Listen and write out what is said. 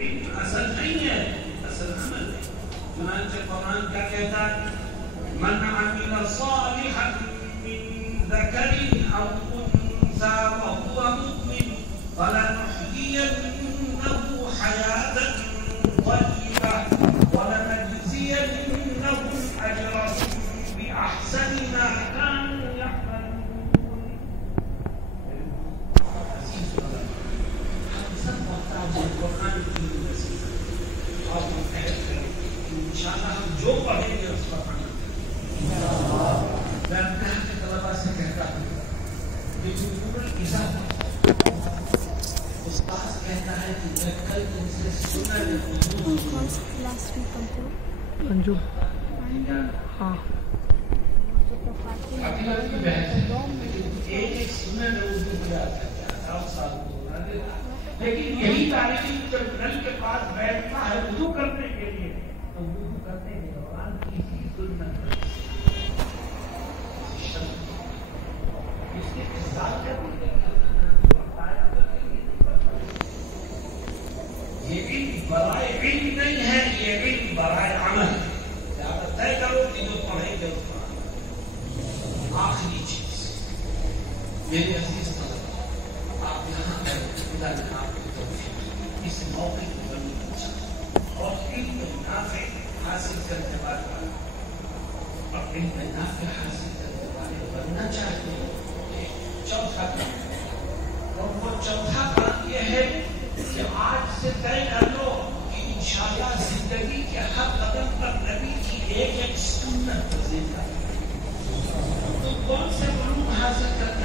علم اصل نہیں ہے، اصل عمل ہے۔ چنانچہ قرآن کیا کہتا ہے؟ من عمل صالحا من ذکر او انثى وهو مؤمن فلنحيينه حياة طيبة ولنجزينهم أجرهم بأحسن ما كانوا يعملون۔ ہم سب محتاج ہیں قرآن کی نصیحت اور متحد کریں کہ انشاءاللہ ہم جو پڑھیں گے اس پر عمل کریں۔ میں اپنے حق کے طلباء سے کہتا ہوں کہ جمہور اضافہ استاد کہتا ہے کہ میں کل ان سے سنا انجو ہاں لیکن یہی تعلیم جب نل کے پاس بیٹھتا ہے وضو کرنے کے لیے تو وضو کرنے کے دوران کسی سنت اس کے احساس یہ علم برائے علم نہیں ہے، یہ علم برائے عمل ہے۔ لہٰذا طے کرو کہ جو پڑھیں گے اس پر۔ آخری چیز میرے عزیز طلباء، آپ یہاں خدا نے آپ کی توفیق اس موقع کو بنی پوچھا اور علم نافع حاصل کرنے والے اور علم نافع حاصل کرنے والے بننا چاہتے ہیں۔ چوتھا کام، اور وہ چوتھا کام یہ ہے کہ آج سے طے کر لو کہ انشاءاللہ زندگی کے ہر قدم پر نبی کی ایک ایک سنت زندہ۔ تو کون سے علوم حاصل کرنا